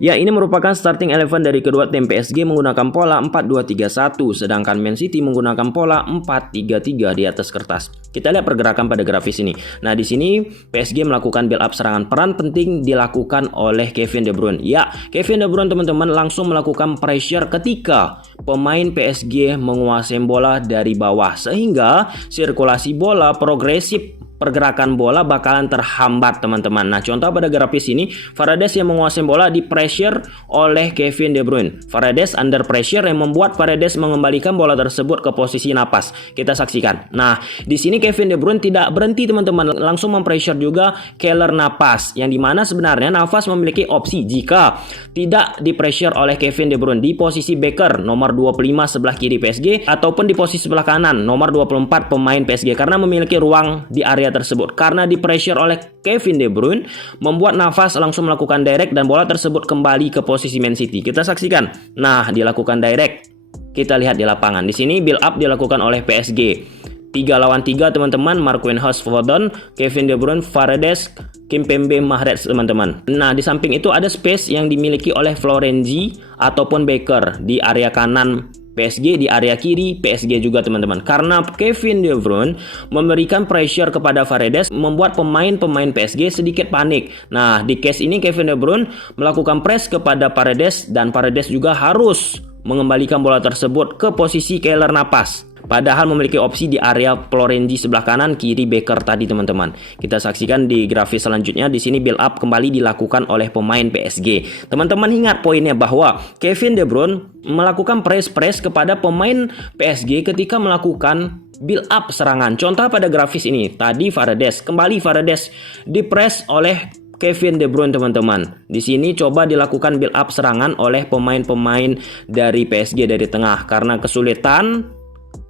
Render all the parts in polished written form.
Ya, ini merupakan starting eleven dari kedua tim. PSG menggunakan pola 4-2-3-1, sedangkan Man City menggunakan pola 4-3-3 di atas kertas. Kita lihat pergerakan pada grafis ini. Nah, di sini PSG melakukan build up serangan. Peran penting dilakukan oleh Kevin De Bruyne. Ya, Kevin De Bruyne teman-teman langsung melakukan pressure ketika pemain PSG menguasai bola dari bawah, sehingga sirkulasi bola progresif, pergerakan bola bakalan terhambat teman-teman. Nah, contoh pada grafis ini, Paredes yang menguasai bola di pressure oleh Kevin De Bruyne. Paredes under pressure yang membuat Paredes mengembalikan bola tersebut ke posisi napas. Kita saksikan. Nah, di sini Kevin De Bruyne tidak berhenti teman-teman, langsung mempressure juga Keylor Navas, yang dimana sebenarnya Navas memiliki opsi jika tidak di pressure oleh Kevin De Bruyne di posisi backer nomor 25 sebelah kiri PSG, ataupun di posisi sebelah kanan nomor 24 pemain PSG, karena memiliki ruang di area tersebut. Karena di pressure oleh Kevin De Bruyne membuat Navas langsung melakukan direct dan bola tersebut kembali ke posisi Man City. Kita saksikan. Nah, dilakukan direct. Kita lihat di lapangan. Di sini build up dilakukan oleh PSG. 3 lawan 3 teman-teman, Marquinhos, Foden, Kevin De Bruyne, Paredes, Kimpembe, Mahrez teman-teman. Nah, di samping itu ada space yang dimiliki oleh Florenzi ataupun Baker di area kanan PSG, di area kiri PSG juga teman-teman. Karena Kevin De Bruyne memberikan pressure kepada Paredes, membuat pemain-pemain PSG sedikit panik. Nah, di case ini Kevin De Bruyne melakukan press kepada Paredes, dan Paredes juga harus mengembalikan bola tersebut ke posisi Keylor Navas. Padahal memiliki opsi di area Florenzi sebelah kanan, kiri Baker tadi teman-teman. Kita saksikan di grafis selanjutnya. Di sini build up kembali dilakukan oleh pemain PSG. Teman-teman ingat poinnya bahwa Kevin De Bruyne melakukan press kepada pemain PSG ketika melakukan build up serangan. Contoh pada grafis ini. Tadi Paredes, kembali Paredes dipress oleh Kevin De Bruyne teman-teman. Di sini coba dilakukan build up serangan oleh pemain-pemain dari PSG dari tengah. Karena kesulitan,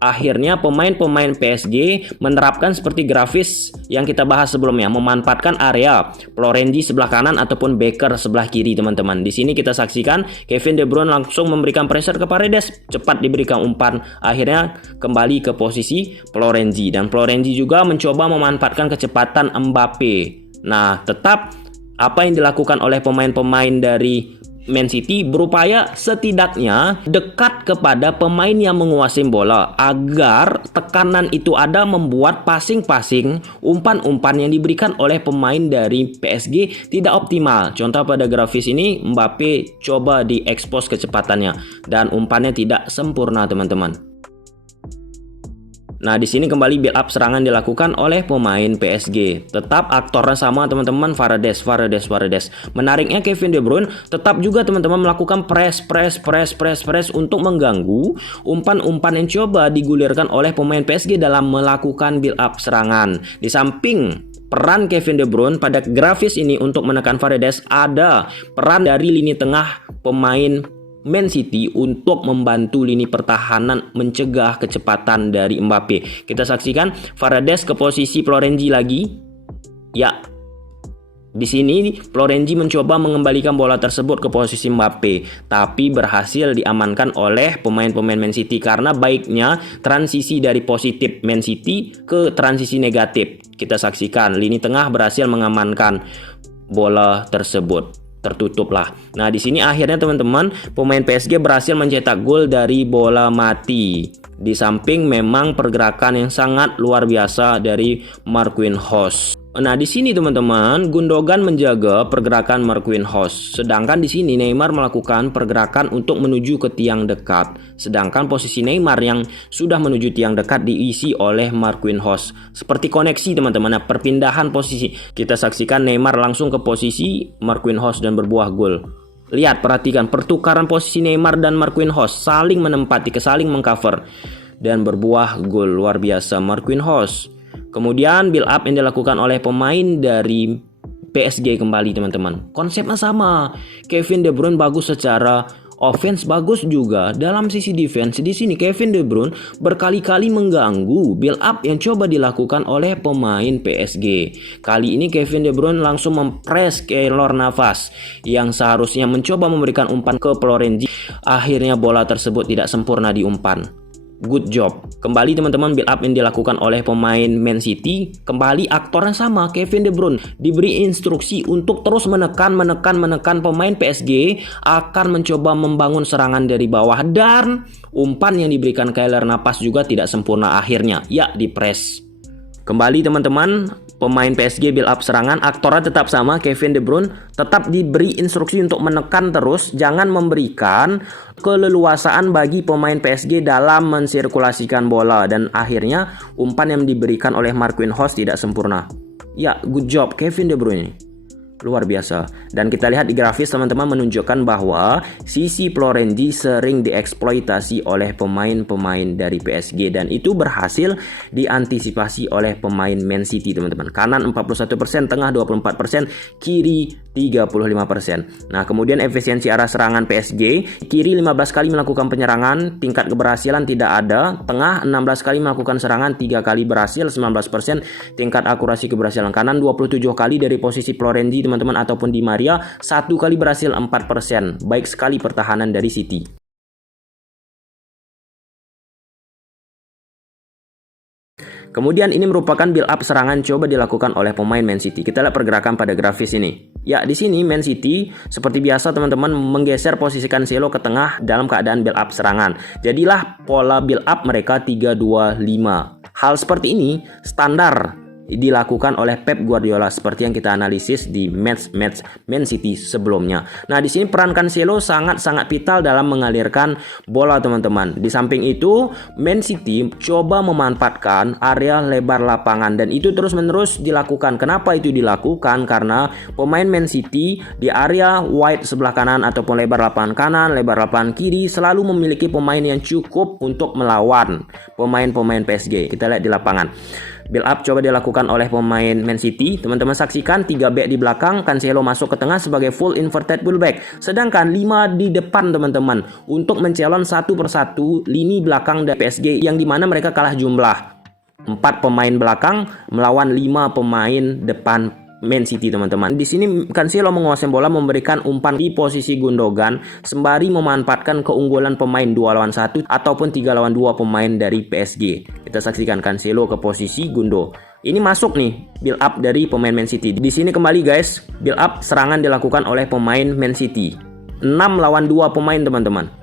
akhirnya pemain-pemain PSG menerapkan seperti grafis yang kita bahas sebelumnya, memanfaatkan area Florenzi sebelah kanan ataupun Baker sebelah kiri teman-teman. Di sini kita saksikan Kevin De Bruyne langsung memberikan pressure ke Paredes, cepat diberikan umpan, akhirnya kembali ke posisi Florenzi, dan Florenzi juga mencoba memanfaatkan kecepatan Mbappe. Nah, tetap apa yang dilakukan oleh pemain-pemain dari Man City berupaya setidaknya dekat kepada pemain yang menguasai bola, agar tekanan itu ada, membuat passing-passing, umpan-umpan yang diberikan oleh pemain dari PSG tidak optimal. Contoh pada grafis ini, Mbappe coba diekspos kecepatannya dan umpannya tidak sempurna teman-teman. Nah, di sini kembali build up serangan dilakukan oleh pemain PSG. Tetap aktornya sama teman-teman, Paredes. Menariknya Kevin De Bruyne tetap juga teman-teman melakukan press untuk mengganggu umpan-umpan yang coba digulirkan oleh pemain PSG dalam melakukan build up serangan. Di samping peran Kevin De Bruyne pada grafis ini untuk menekan Paredes, ada peran dari lini tengah pemain Man City untuk membantu lini pertahanan mencegah kecepatan dari Mbappe. Kita saksikan Paredes ke posisi Florenzi lagi. Ya, di sini Florenzi mencoba mengembalikan bola tersebut ke posisi Mbappe, tapi berhasil diamankan oleh pemain-pemain Man City karena baiknya transisi dari positif Man City ke transisi negatif. Kita saksikan lini tengah berhasil mengamankan bola tersebut. Tertutup lah. Nah, di sini akhirnya teman-teman pemain PSG berhasil mencetak gol dari bola mati. Di samping memang pergerakan yang sangat luar biasa dari Marquinhos. Nah, di sini teman-teman Gundogan menjaga pergerakan Marquinhos, sedangkan di sini Neymar melakukan pergerakan untuk menuju ke tiang dekat. Sedangkan posisi Neymar yang sudah menuju tiang dekat diisi oleh Marquinhos. Seperti koneksi teman-teman, nah, perpindahan posisi. Kita saksikan Neymar langsung ke posisi Marquinhos dan berbuah gol. Lihat, perhatikan pertukaran posisi Neymar dan Marquinhos, saling menempati, saling mengcover dan berbuah gol. Luar biasa Marquinhos. Kemudian build up yang dilakukan oleh pemain dari PSG kembali teman-teman. Konsepnya sama. Kevin De Bruyne bagus secara offense, bagus juga dalam sisi defense. Di sini Kevin De Bruyne berkali-kali mengganggu build up yang coba dilakukan oleh pemain PSG. Kali ini Kevin De Bruyne langsung mempress Keylor Navas yang seharusnya mencoba memberikan umpan ke Florenzi. Akhirnya bola tersebut tidak sempurna diumpan. Good job. Kembali teman-teman, build up yang dilakukan oleh pemain Man City. Kembali aktornya sama, Kevin De Bruyne. Diberi instruksi untuk terus menekan pemain PSG akan mencoba membangun serangan dari bawah. Dan umpan yang diberikan Keylor Navas juga tidak sempurna akhirnya. Ya, di press. Kembali teman-teman, pemain PSG build up serangan, aktornya tetap sama, Kevin De Bruyne. Tetap diberi instruksi untuk menekan terus, jangan memberikan keleluasaan bagi pemain PSG dalam mensirkulasikan bola. Dan akhirnya umpan yang diberikan oleh Marquinhos tidak sempurna. Ya, good job Kevin De Bruyne. Luar biasa. Dan kita lihat di grafis teman-teman menunjukkan bahwa sisi Florenzi sering dieksploitasi oleh pemain-pemain dari PSG dan itu berhasil diantisipasi oleh pemain Man City teman-teman. Kanan 41%, tengah 24%, kiri 35%. Nah, kemudian efisiensi arah serangan PSG, kiri 15 kali melakukan penyerangan, tingkat keberhasilan tidak ada, tengah 16 kali melakukan serangan, 3 kali berhasil 19%, tingkat akurasi keberhasilan kanan 27 kali dari posisi Florenzi teman-teman ataupun Di Maria, 1 kali berhasil 4%. Baik sekali pertahanan dari City. Kemudian ini merupakan build up serangan coba dilakukan oleh pemain Man City. Kita lihat pergerakan pada grafis ini. Ya, di sini Man City seperti biasa teman-teman menggeser posisi Cancelo ke tengah dalam keadaan build up serangan. Jadilah pola build up mereka 3-2-5. Hal seperti ini standar dilakukan oleh Pep Guardiola seperti yang kita analisis di match Man City sebelumnya. Nah, di sini peran Cancelo sangat-sangat vital dalam mengalirkan bola teman-teman. Di samping itu, Man City coba memanfaatkan area lebar lapangan dan itu terus-menerus dilakukan. Kenapa itu dilakukan? Karena pemain Man City di area wide sebelah kanan ataupun lebar lapangan kanan, lebar lapangan kiri selalu memiliki pemain yang cukup untuk melawan pemain-pemain PSG. Kita lihat di lapangan. Build up coba dilakukan oleh pemain Man City. Teman-teman saksikan 3 back di belakang, Cancelo masuk ke tengah sebagai full inverted fullback. Sedangkan 5 di depan teman-teman untuk mencalon satu persatu lini belakang dari PSG yang dimana mereka kalah jumlah. 4 pemain belakang melawan 5 pemain depan Man City teman-teman. Di sini Cancelo menguasai bola memberikan umpan di posisi Gundogan sembari memanfaatkan keunggulan pemain 2 lawan 1 ataupun 3 lawan 2 pemain dari PSG. Kita saksikan Cancelo ke posisi Gundo. Ini masuk nih build up dari pemain Man City. Di sini kembali guys, build up serangan dilakukan oleh pemain Man City. 6 lawan 2 pemain teman-teman.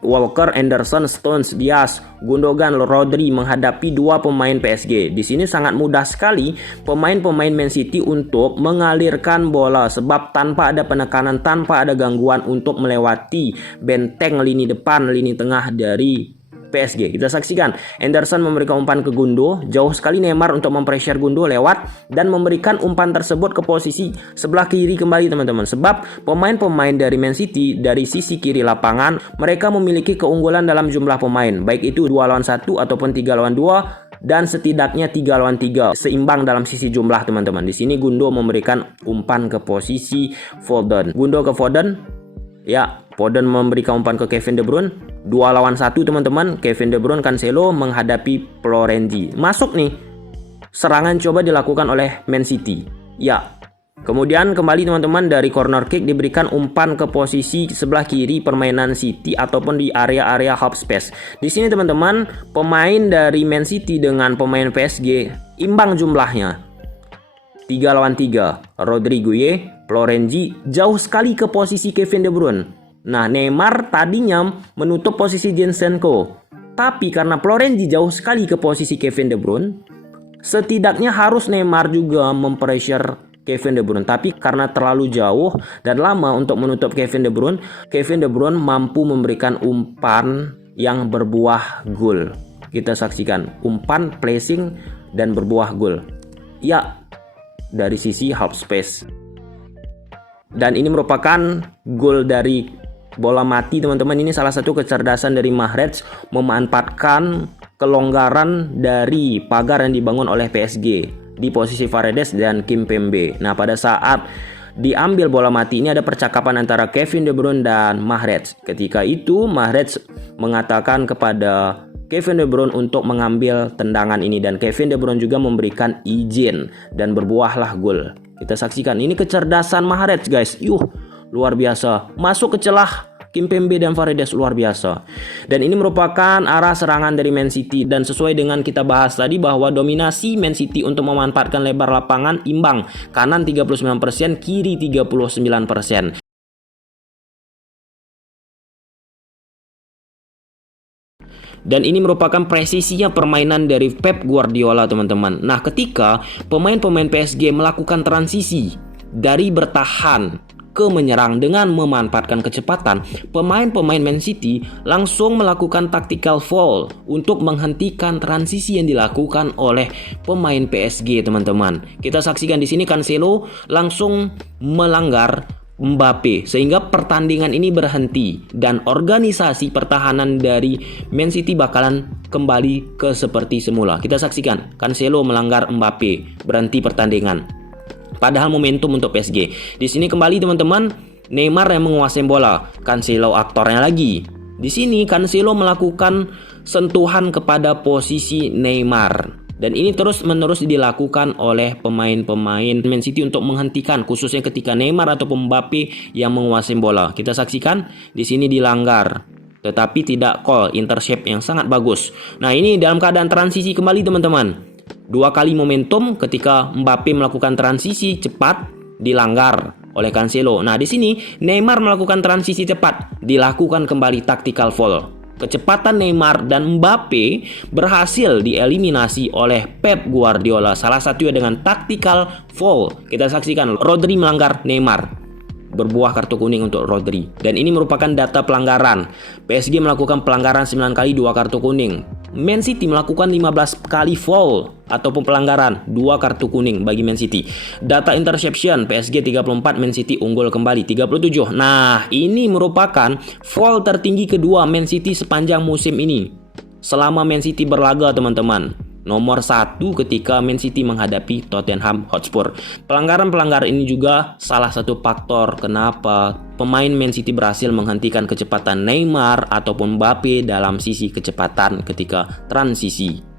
Walker, Anderson, Stones, Diaz, Gundogan, Rodri menghadapi 2 pemain PSG. Di sini sangat mudah sekali pemain-pemain Man City untuk mengalirkan bola sebab tanpa ada penekanan, tanpa ada gangguan untuk melewati benteng lini depan, lini tengah dari PSG. Kita saksikan Anderson memberikan umpan ke Gundo, jauh sekali Neymar untuk mempressure Gundo lewat dan memberikan umpan tersebut ke posisi sebelah kiri kembali teman-teman. Sebab pemain-pemain dari Man City dari sisi kiri lapangan mereka memiliki keunggulan dalam jumlah pemain, baik itu 2 lawan 1 ataupun 3 lawan 2 dan setidaknya 3 lawan 3, seimbang dalam sisi jumlah teman-teman. Di sini Gundo memberikan umpan ke posisi Foden. Gundo ke Foden. Ya, Foden memberikan umpan ke Kevin De Bruyne. 2 lawan 1 teman-teman. Kevin De Bruyne, Cancelo menghadapi Florenzi. Masuk nih. Serangan coba dilakukan oleh Man City. Ya. Kemudian kembali teman-teman dari corner kick diberikan umpan ke posisi sebelah kiri permainan City ataupun di area-area half space. Di sini teman-teman, pemain dari Man City dengan pemain PSG imbang jumlahnya. 3 lawan 3. Rodrigo, Florenzi jauh sekali ke posisi Kevin De Bruyne. Nah, Neymar tadinya menutup posisi Zinchenko. Tapi karena Florenzi jauh sekali ke posisi Kevin De Bruyne, setidaknya harus Neymar juga mempressure Kevin De Bruyne. Tapi karena terlalu jauh dan lama untuk menutup Kevin De Bruyne mampu memberikan umpan yang berbuah gol. Kita saksikan umpan, placing dan berbuah gol. Ya, dari sisi half space. Dan ini merupakan gol dari bola mati teman-teman. Ini salah satu kecerdasan dari Mahrez memanfaatkan kelonggaran dari pagar yang dibangun oleh PSG di posisi Paredes dan Kimpembe. Nah, pada saat diambil bola mati ini ada percakapan antara Kevin De Bruyne dan Mahrez. Ketika itu Mahrez mengatakan kepada Kevin De Bruyne untuk mengambil tendangan ini dan Kevin De Bruyne juga memberikan izin dan berbuahlah gol. Kita saksikan ini kecerdasan Mahrez guys. Luar biasa. Masuk ke celah Kimpembe dan Paredes luar biasa. Dan ini merupakan arah serangan dari Man City, dan sesuai dengan kita bahas tadi bahwa dominasi Man City untuk memanfaatkan lebar lapangan imbang, kanan 39%, kiri 39%. Dan ini merupakan presisinya permainan dari Pep Guardiola, teman-teman. Nah, ketika pemain-pemain PSG melakukan transisi dari bertahan ke menyerang dengan memanfaatkan kecepatan, pemain-pemain Man City langsung melakukan tactical foul untuk menghentikan transisi yang dilakukan oleh pemain PSG, teman-teman. Kita saksikan di sini Cancelo langsung melanggar Mbappe sehingga pertandingan ini berhenti dan organisasi pertahanan dari Man City bakalan kembali ke seperti semula. Kita saksikan Cancelo melanggar Mbappe, berhenti pertandingan. Padahal momentum untuk PSG. Di sini kembali teman-teman, Neymar yang menguasai bola, Cancelo aktornya lagi. Di sini Cancelo melakukan sentuhan kepada posisi Neymar. Dan ini terus-menerus dilakukan oleh pemain-pemain Man City untuk menghentikan, khususnya ketika Neymar atau Mbappe yang menguasai bola. Kita saksikan di sini dilanggar, tetapi tidak call, intercept yang sangat bagus. Nah, ini dalam keadaan transisi kembali teman-teman. 2 kali momentum ketika Mbappe melakukan transisi cepat dilanggar oleh Cancelo. Nah, di sini Neymar melakukan transisi cepat, dilakukan kembali tactical foul. Kecepatan Neymar dan Mbappe berhasil dieliminasi oleh Pep Guardiola, salah satunya dengan tactical foul. Kita saksikan Rodri melanggar Neymar, berbuah kartu kuning untuk Rodri. Dan ini merupakan data pelanggaran. PSG melakukan pelanggaran 9 kali, 2 kartu kuning. Man City melakukan 15 kali foul ataupun pelanggaran, 2 kartu kuning bagi Man City. Data interception, PSG 34, Man City unggul kembali 37. Nah, ini merupakan foul tertinggi kedua Man City sepanjang musim ini selama Man City berlaga, teman-teman. Nomor 1 ketika Man City menghadapi Tottenham Hotspur. Pelanggaran-pelanggaran ini juga salah satu faktor kenapa pemain Man City berhasil menghentikan kecepatan Neymar ataupun Mbappe dalam sisi kecepatan ketika transisi.